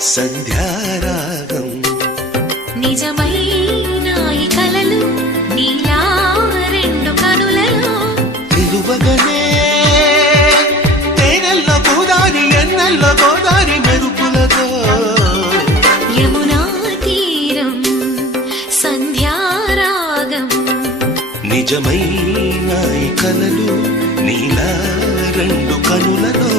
సంధ్యారాగం నిజమైన ఈ కలలు నీలా రెండు కనులలో తెలువగనే తేనెల్లో గోదారి ఎన్నెల్లో గోదారి మెరుపులతో యమునా తీరం సంధ్యారాగం నిజమైన ఈ కలలు నీలా రెండు కనులలో